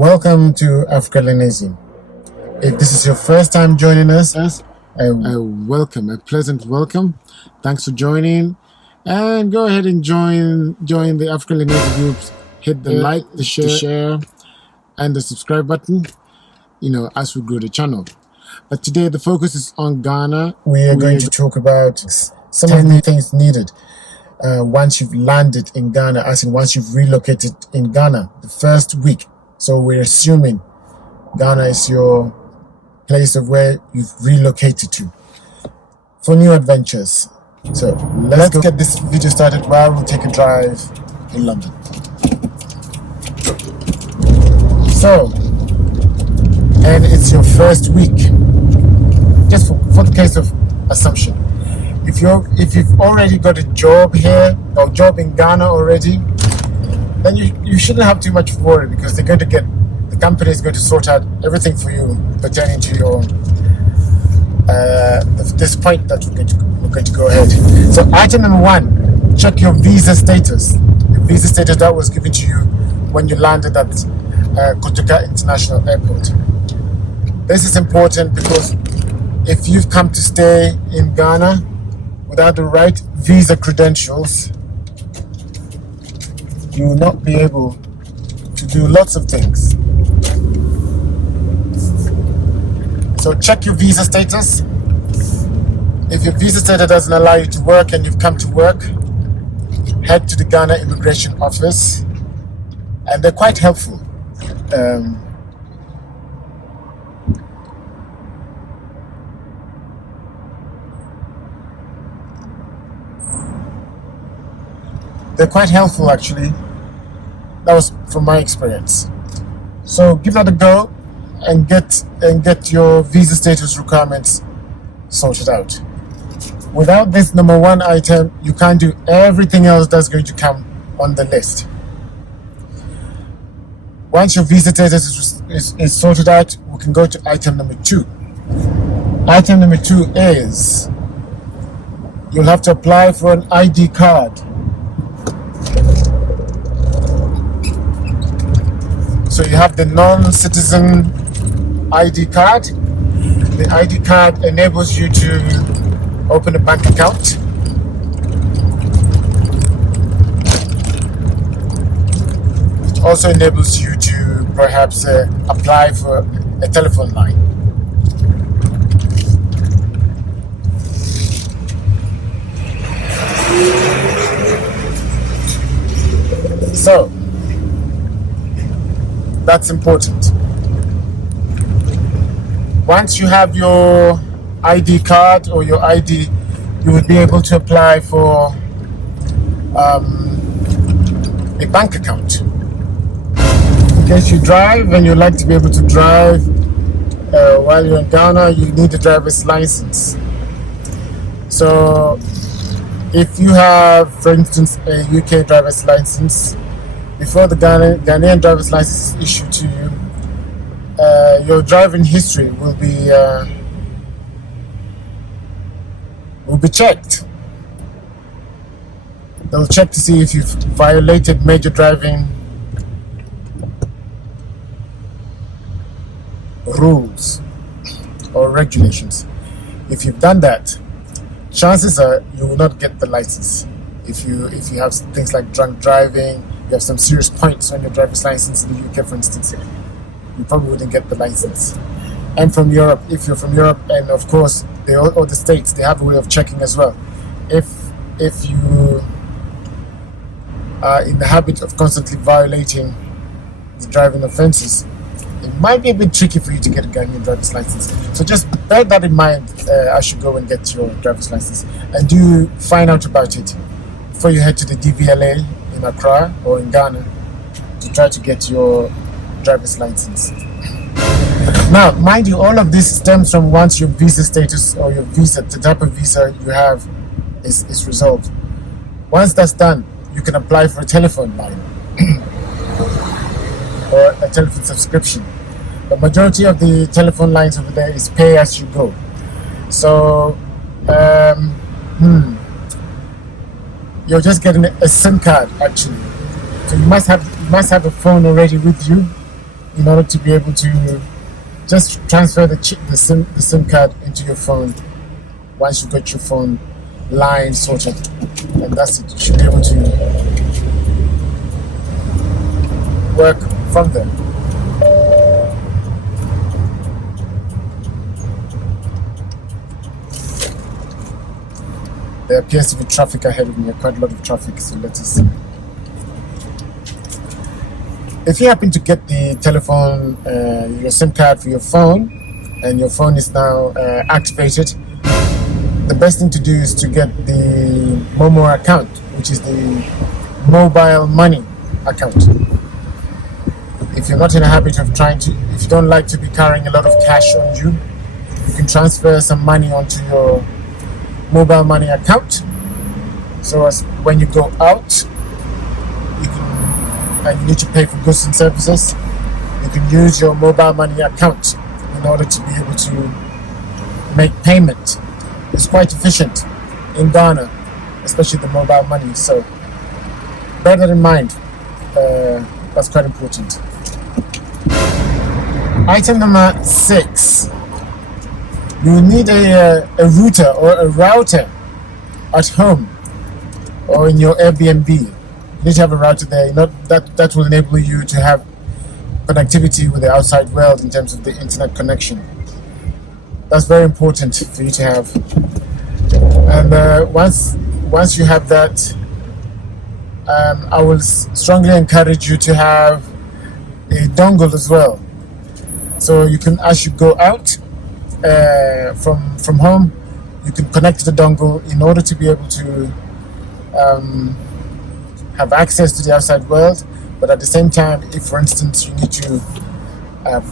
Welcome to Africalēnisi. If this is your first time joining us, a pleasant welcome. Thanks for joining. And go ahead and join the Africalēnisi groups. Hit the like, the share, and the subscribe button, as we grow the channel. But today the focus is on Ghana. We are going to talk about some of the things needed once you've landed in Ghana, as in once you've relocated in Ghana, the first week. So we're assuming Ghana is your place of where you've relocated to for new adventures. So let's get this video started while we take a drive in London. So, and it's your first week. Just for the case of assumption, if you've already got a job here or job in Ghana already, then you shouldn't have too much worry, because the company is going to sort out everything for you pertaining to your this point that we're going to go ahead. So item number 1, check your visa status. The visa status that was given to you when you landed at Kotoka International Airport. This is important because if you've come to stay in Ghana without the right visa credentials, you will not be able to do lots of things. So check your visa status. If your visa status doesn't allow you to work and you've come to work, head to the Ghana Immigration Office, and they're quite helpful. They're quite helpful, actually. That was from my experience. So give that a go and get your visa status requirements sorted out. Without this number 1 item, you can't do everything else that's going to come on the list. Once your visa status is sorted out, we can go to item number 2. Item number 2 is you'll have to apply for an ID card. So you have the non-citizen ID card. The ID card enables you to open a bank account. It also enables you to perhaps apply for a telephone line. So that's important. Once you have your ID card or your ID, you will be able to apply for a bank account. In case you drive and you like to be able to drive while you're in Ghana, you need a driver's license. So if you have, for instance, a UK driver's license, before the Ghanaian driver's license is issued to you, your driving history will be checked. They'll check to see if you've violated major driving rules or regulations. If you've done that, chances are you will not get the license. If you have things like drunk driving, you have some serious points on your driver's license in the UK, for instance, you probably wouldn't get the license. And from Europe, if you're from Europe, and of course all the states, they have a way of checking as well. If you are in the habit of constantly violating the driving offences, it might be a bit tricky for you to get a Ghanaian driver's license. So just bear that in mind as you go and get your driver's license, and do find out about it before you head to the DVLA in Accra or in Ghana to try to get your driver's license. Now, mind you, all of this stems from once your visa status or your visa, the type of visa you have, is resolved. Once that's done, you can apply for a telephone line or a telephone subscription. The majority of the telephone lines over there is pay as you go. So you're just getting a SIM card, actually. So you must have a phone already with you. in order to be able to just transfer the SIM card into your phone once you've got your phone line sorted, and that's it. You should be able to work from there. There appears to be traffic ahead of me, quite a lot of traffic, so let us see. If you happen to get the telephone, your SIM card for your phone, and your phone is now activated, the best thing to do is to get the MOMO account, which is the mobile money account. If you're not in a habit of if you don't like to be carrying a lot of cash on you, you can transfer some money onto your mobile money account. So as when you go out, and you need to pay for goods and services, you can use your mobile money account in order to be able to make payment. It's quite efficient in Ghana, especially the mobile money. So bear that in mind. That's quite important. Item number 6. You need a router or a router at home or in your Airbnb. You need to have a router there. That will enable you to have connectivity with the outside world in terms of the internet connection. That's very important for you to have. And once you have that, I will strongly encourage you to have a dongle as well. So you can, as you go out from home, you can connect to the dongle in order to be able to have access to the outside world. But at the same time, if for instance you need to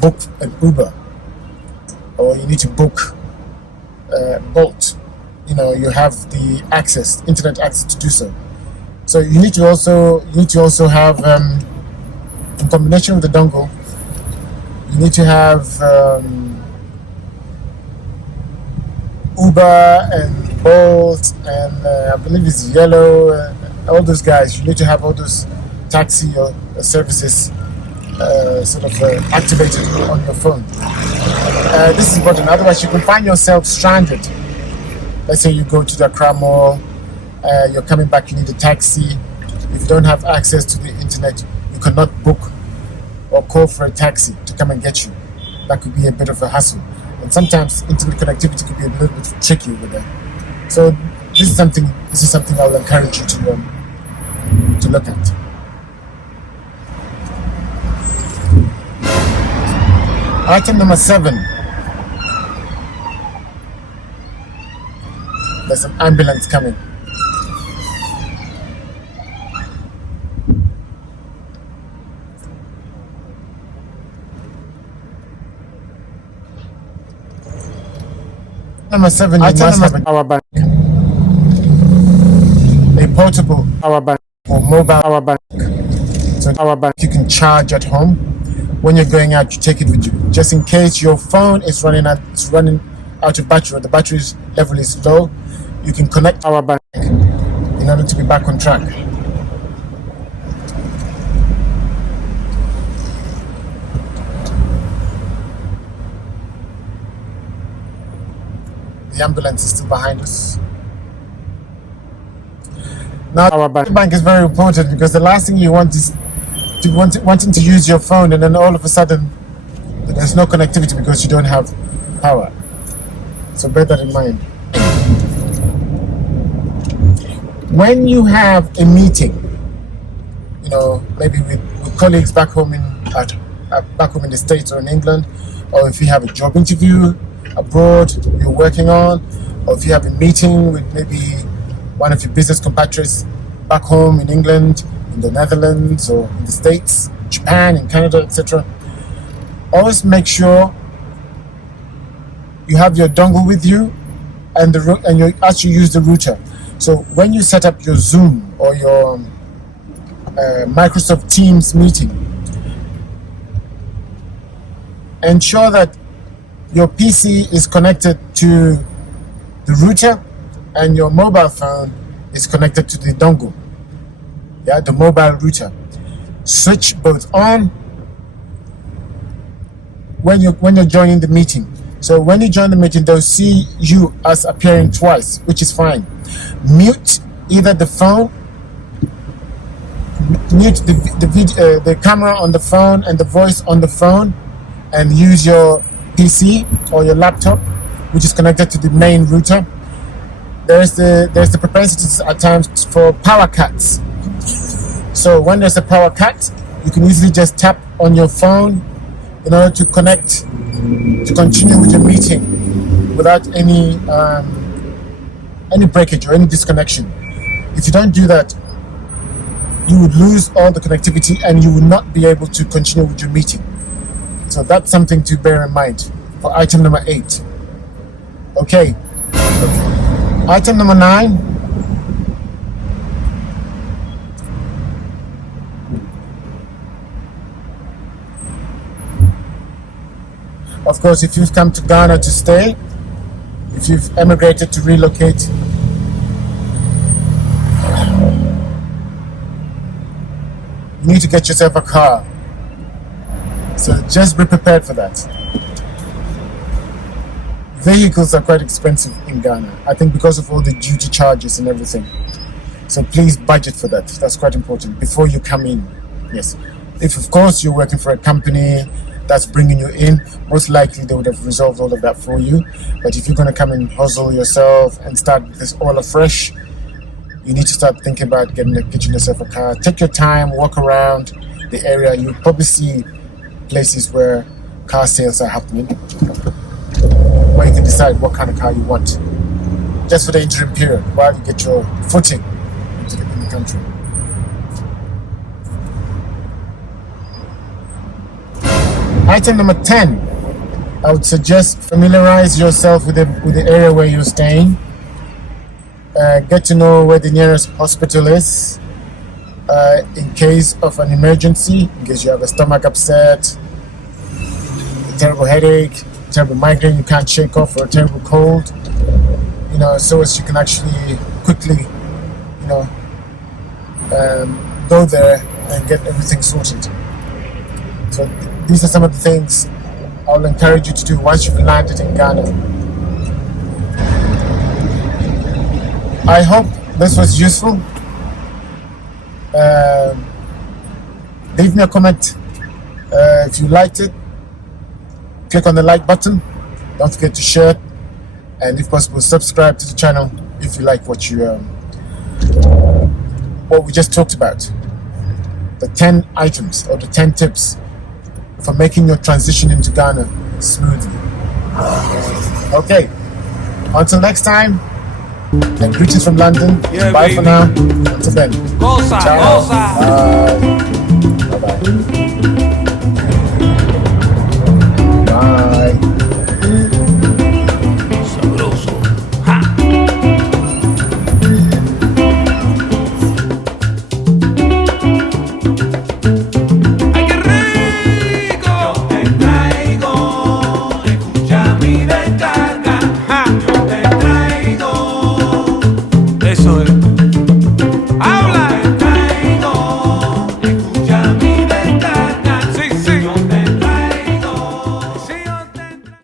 book an Uber, or you need to book Bolt, you have the internet access to do so. So you need to also have, in combination with the dongle, you need to have Uber and Bolt and I believe it's Yellow, all those guys. You need to have all those taxi or services activated on your phone. This is important. Otherwise, you can find yourself stranded. Let's say you go to the Accra mall, you're coming back, you need a taxi. If you don't have access to the internet, you cannot book or call for a taxi to come and get you. That could be a bit of a hassle. And sometimes internet connectivity could be a little bit tricky over there. So this is something I'll encourage you to look at. Item number 7. There's an ambulance coming. Number 7, you must have a power bank. A portable power bank or mobile power bank. So power bank you can charge at home. When you're going out, you take it with you, just in case your phone is running out of battery, or the battery level is low. You can connect power bank in order to be back on track. The ambulance is still behind us. Now, our bank is very important, because the last thing you want is wanting to use your phone, and then all of a sudden there's no connectivity because you don't have power. So bear that in mind. When you have a meeting, maybe with colleagues back home in the States or in England, or if you have a job interview abroad you're working on, or if you have a meeting with maybe one of your business compatriots back home in England, in the Netherlands, or in the States, Japan, in Canada, etc. Always make sure you have your dongle with you, and you actually use the router. So when you set up your Zoom or your Microsoft Teams meeting, ensure that your PC is connected to the router and your mobile phone is connected to the dongle. The mobile router. Switch both on when you're joining the meeting. So when you join the meeting, they'll see you as appearing twice, which is fine. Mute either the phone, mute the camera on the phone and the voice on the phone, and use your PC or your laptop, which is connected to the main router. There's the propensity at times for power cuts. So when there's a power cut, you can easily just tap on your phone in order to connect, to continue with your meeting without any breakage or any disconnection. If you don't do that, you would lose all the connectivity and you would not be able to continue with your meeting. So that's something to bear in mind for item number 8. Okay. Item number 9. Of course, if you've come to Ghana to stay, if you've emigrated to relocate, you need to get yourself a car. So just be prepared for that. Vehicles are quite expensive in Ghana, I think, because of all the duty charges and everything. So please budget for that. That's quite important before you come in. Yes. If, of course, you're working for a company that's bringing you in, most likely they would have resolved all of that for you. But if you're going to come and hustle yourself and start this all afresh, you need to start thinking about getting yourself a car. Take your time, walk around the area. You'll probably see places where car sales are happening, where you can decide what kind of car you want, just for the interim period while you get your footing in the country. Item number 10, I would suggest familiarize yourself with the area where you're staying. Get to know where the nearest hospital is in case of an emergency, in case you have a stomach upset, a terrible headache, terrible migraine you can't shake off, or a terrible cold, so as you can actually quickly, go there and get everything sorted. So these are some of the things I'll encourage you to do once you've landed in Ghana. I hope this was useful. Leave me a comment if you liked it. Click on the like button. Don't forget to share it, and if possible, subscribe to the channel if you like what we just talked about. The 10 items or the 10 tips for making your transition into Ghana smoothly. Okay, until next time, and greetings from London. Bye baby. For now. Until then. Ciao. Bye. Bye-bye.